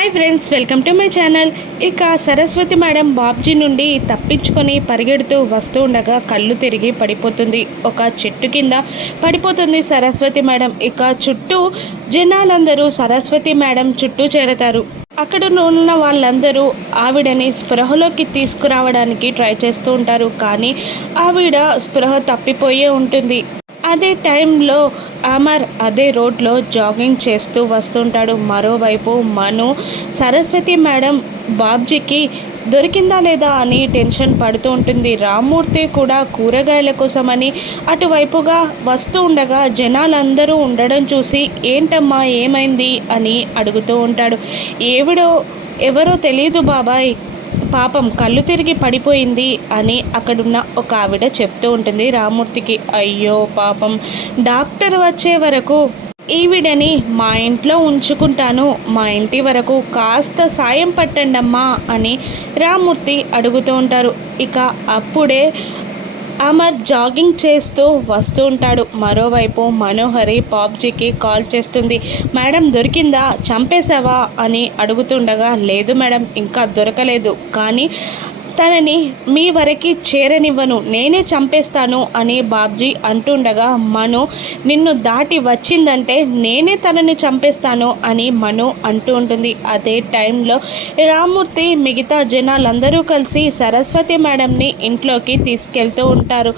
Hi friends, welcome to my channel. ఇక Saraswati madam Babji నుండి తప్పించుకొని పరిగెడుతూ వస్తూ ఉండగా కళ్ళు తిరిగి పడిపోతుంది. ఒక చెట్టు కింద పడిపోతుంది సరస్వతి మేడం. ఇక చుట్టూ జనాలందరూ సరస్వతి మేడం చుట్టూ చేరతారు. అక్కడ ఉన్న వాళ్ళందరూ ఆవిడని స్పృహలోకి తీసుకురావడానికి ట్రై చేస్తూ ఉంటారు. కానీ ఆవిడ స్పృహ తప్పిపోయే ఉంటుంది. అదే టైంలో అమర్ అదే రోడ్లో జాగింగ్ చేస్తూ వస్తుంటాడు. మరోవైపు మను సరస్వతి మేడం బాబ్జీకి దొరికిందా లేదా అని టెన్షన్ పడుతూ ఉంటుంది. రామ్మూర్తి కూడా కూరగాయల కోసమని అటువైపుగా వస్తూ ఉండగా జనాలందరూ ఉండడం చూసి ఏంటమ్మా ఏమైంది అని అడుగుతూ ఉంటాడు. ఎవరో తెలియదు బాబాయ్, పాపం కళ్ళు తిరిగి పడిపోయింది అని అక్కడున్న ఒక ఆవిడ చెప్తూ ఉంటుంది రామ్మూర్తికి. అయ్యో పాపం, డాక్టర్ వచ్చే వరకు ఈవిడని మా ఇంట్లో ఉంచుకుంటాను, మా ఇంటి వరకు కాస్త సాయం పట్టండమ్మా అని రామ్మూర్తి అడుగుతూ ఉంటారు. ఇక అప్పుడే అమర్ జాగింగ్ చేస్తూ వస్తూ ఉంటాడు. మరోవైపు మనోహరి బాబ్జీకి కాల్ చేస్తుంది. మేడం దొరికిందా, చంపేశావా అని అడుగుతుండగా లేదు మేడం, ఇంకా దొరకలేదు, కానీ తనని మీ వరకు చేరనివ్వను, నేనే చంపేస్తాను అని బాబ్జీ అంటుండగా మను నిన్ను దాటి వచ్చిందంటే నేనే తనని చంపేస్తాను అని మను అంటూ ఉంటుంది. అదే టైంలో రామ్మూర్తి మిగతా జనాలందరూ కలిసి సరస్వతి మేడంని ఇంట్లోకి తీసుకెళ్తూ ఉంటారు.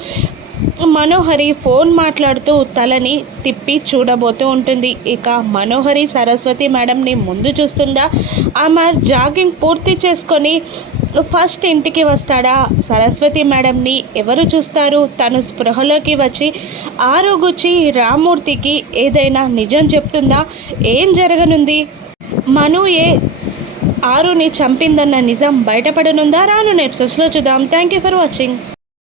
మనోహరి ఫోన్ మాట్లాడుతూ తలని తిప్పి చూడబోతూ ఉంటుంది. ఇక మనోహరి సరస్వతి మేడంని ముందు చూస్తుందా, అమర్ జాగింగ్ పూర్తి చేసుకొని ఫస్ట్ ఇంటికి వస్తాడా, సరస్వతి మేడంని ఎవరు చూస్తారు? తను స్పృహలోకి వచ్చి ఆరోగుచ్చి రామ్మూర్తికి ఏదైనా నిజం చెప్తుందా? ఏం జరగనుంది? మనుయే ఆరుని చంపిందన్న నిజం బయటపడనుందా? రాను ఎపిసోడ్స్లో చూద్దాం. Thank you for watching.